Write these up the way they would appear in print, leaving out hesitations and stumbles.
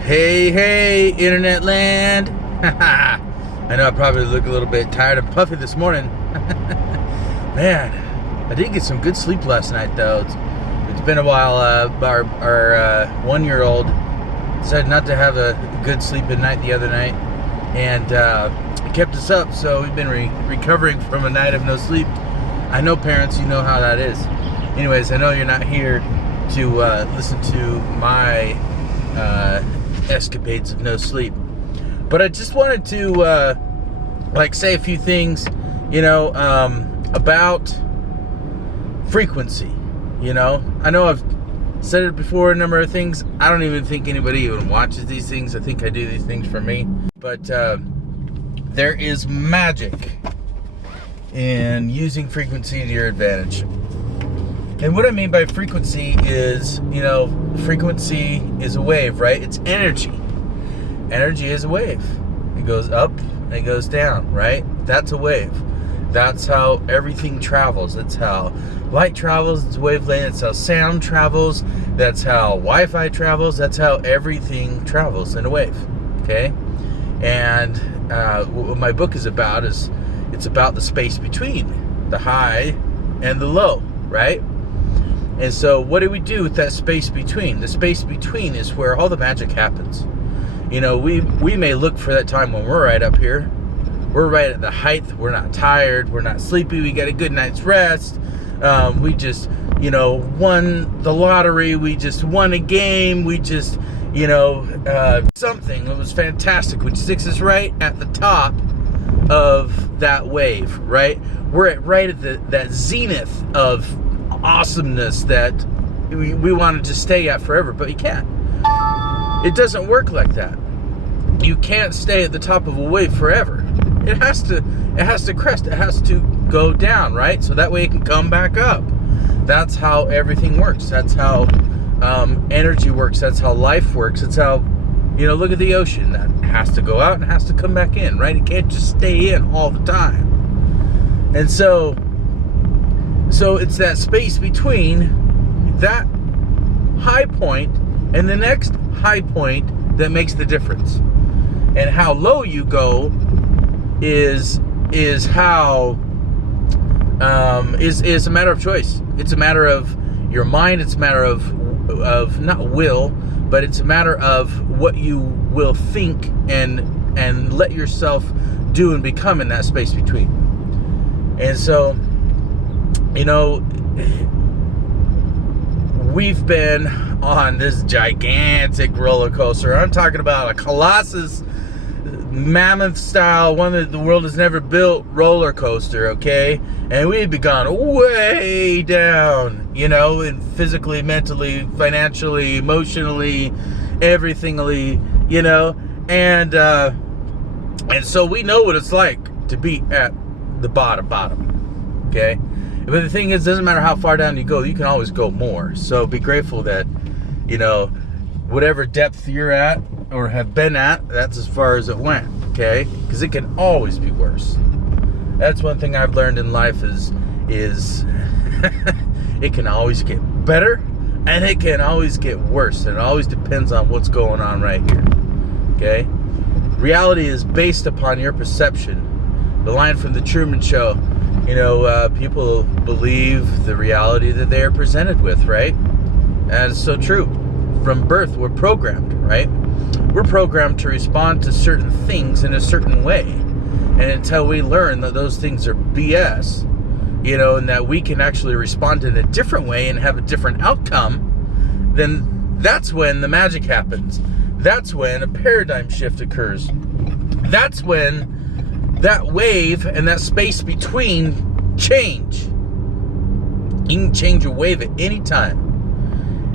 Hey, hey, internet land. I know I probably look a little bit tired and puffy this morning. Man, I did get some good sleep last night, though. It's been a while. Our 1-year-old decided not to have a good sleep at night the other night, and it kept us up, so we've been recovering from a night of no sleep. I know, parents, you know how that is. Anyways, I know you're not here to listen to my escapades of no sleep, but I just wanted to say a few things, about frequency. I know I've said it before, a number of things. I don't even think anybody even watches these things. I think I do these things for me, but there is magic in using frequency to your advantage. And what I mean by frequency is, frequency is a wave, right? It's energy. Energy is a wave. It goes up and it goes down, right? That's a wave. That's how everything travels. That's how light travels. It's a wavelength. That's how sound travels. That's how Wi-Fi travels. That's how everything travels in a wave, okay? And what my book is about is, it's about the space between the high and the low, right? And so what do we do with that space between? The space between is where all the magic happens. We may look for that time when we're right up here. We're right at the height. We're not tired. We're not sleepy. We got a good night's rest. We just, won the lottery. We just won a game. We just, something. It was fantastic, which sticks us right at the top of that wave, right? We're right at that zenith of awesomeness that we wanted to stay at forever, but you can't. It doesn't work like that. You can't stay at the top of a wave forever. It has to crest. It has to go down, right? So that way it can come back up. That's how everything works. That's how energy works. That's how life works. It's how, look at the ocean. That has to go out and has to come back in, right? It can't just stay in all the time. And so it's that space between that high point and the next high point that makes the difference. And how low you go is how is a matter of choice. It's a matter of your mind. It's a matter of not will, but it's a matter of what you will think and let yourself do and become in that space between. And so, we've been on this gigantic roller coaster. I'm talking about a Colossus, mammoth style, one that the world has never built roller coaster, okay? And we've gone way down, in physically, mentally, financially, emotionally, everythingly, and so we know what it's like to be at the bottom, okay? But the thing is, it doesn't matter how far down you go, you can always go more. So be grateful that, whatever depth you're at or have been at, that's as far as it went, okay? Because it can always be worse. That's one thing I've learned in life is it can always get better and it can always get worse. And it always depends on what's going on right here, okay? Reality is based upon your perception. The line from The Truman Show, people believe the reality that they are presented with, right? And it's so true. From birth, we're programmed, right? We're programmed to respond to certain things in a certain way. And until we learn that those things are BS, and that we can actually respond in a different way and have a different outcome, then that's when the magic happens. That's when a paradigm shift occurs. That's when that wave and that space between change. You can change a wave at any time.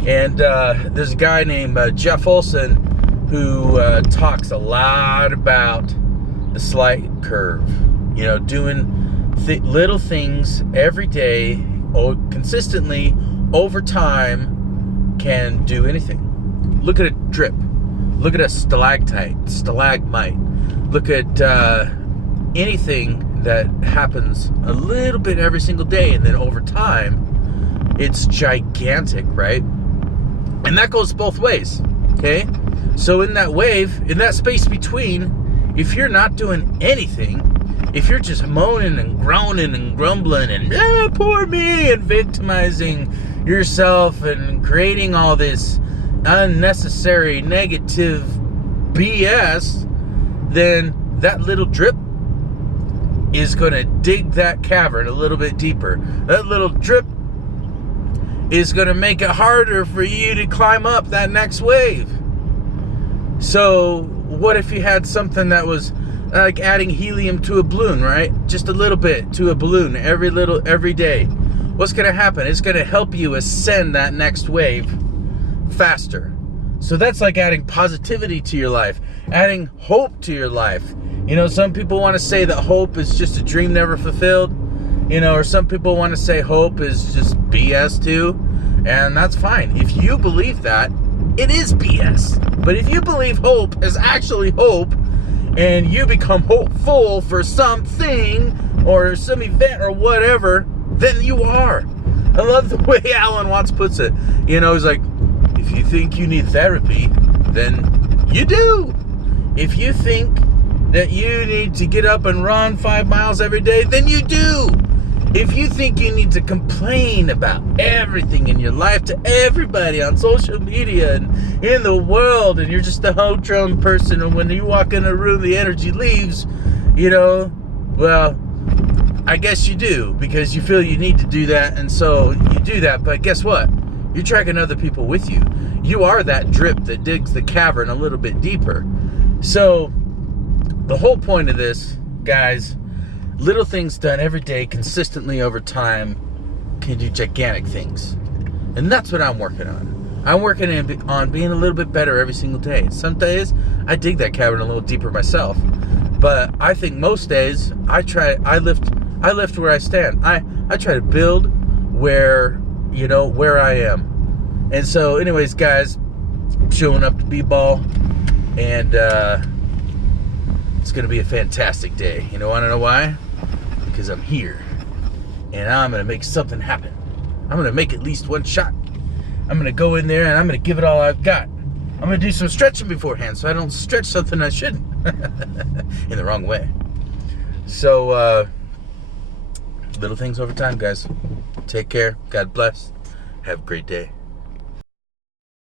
And there's a guy named Jeff Olson who talks a lot about the slight curve. Doing little things every day or consistently over time can do anything. Look at a drip. Look at a stalactite, stalagmite. Look at anything that happens a little bit every single day, and then over time, it's gigantic, right? And that goes both ways, okay? So in that wave, in that space between, if you're not doing anything, if you're just moaning and groaning and grumbling and poor me and victimizing yourself and creating all this unnecessary negative BS, then that little drip is going to dig that cavern a little bit deeper. That little drip is going to make it harder for you to climb up that next wave. So what if you had something that was like adding helium to a balloon, right? Just a little bit to a balloon every day. What's going to happen? It's going to help you ascend that next wave faster. So that's like adding positivity to your life, adding hope to your life. You know, some people want to say that hope is just a dream never fulfilled, you know, or some people want to say hope is just BS too, and that's fine. If you believe that, it is BS. But if you believe hope is actually hope, and you become hopeful for something or some event or whatever, then you are. I love the way Alan Watts puts it. You know, he's like, if you think you need therapy, then you do. If you think that you need to get up and run 5 miles every day, then you do. If you think you need to complain about everything in your life to everybody on social media and in the world, and you're just a humdrum person, and when you walk in a room, the energy leaves, you know, well, I guess you do, because you feel you need to do that, and so you do that. But guess what? You're dragging other people with you. You are that drip that digs the cavern a little bit deeper. So the whole point of this, guys, little things done every day, consistently over time, can do gigantic things. And that's what I'm working on. I'm working on being a little bit better every single day. Some days, I dig that cavern a little deeper myself. But I think most days, I lift where I stand. I try to build where I am. And so, anyways, guys, I'm showing up to B-Ball, and it's going to be a fantastic day. You want to know why? Because I'm here, and I'm going to make something happen. I'm going to make at least one shot. I'm going to go in there, and I'm going to give it all I've got. I'm going to do some stretching beforehand, so I don't stretch something I shouldn't in the wrong way. So, little things over time, guys. Take care. God bless. Have a great day.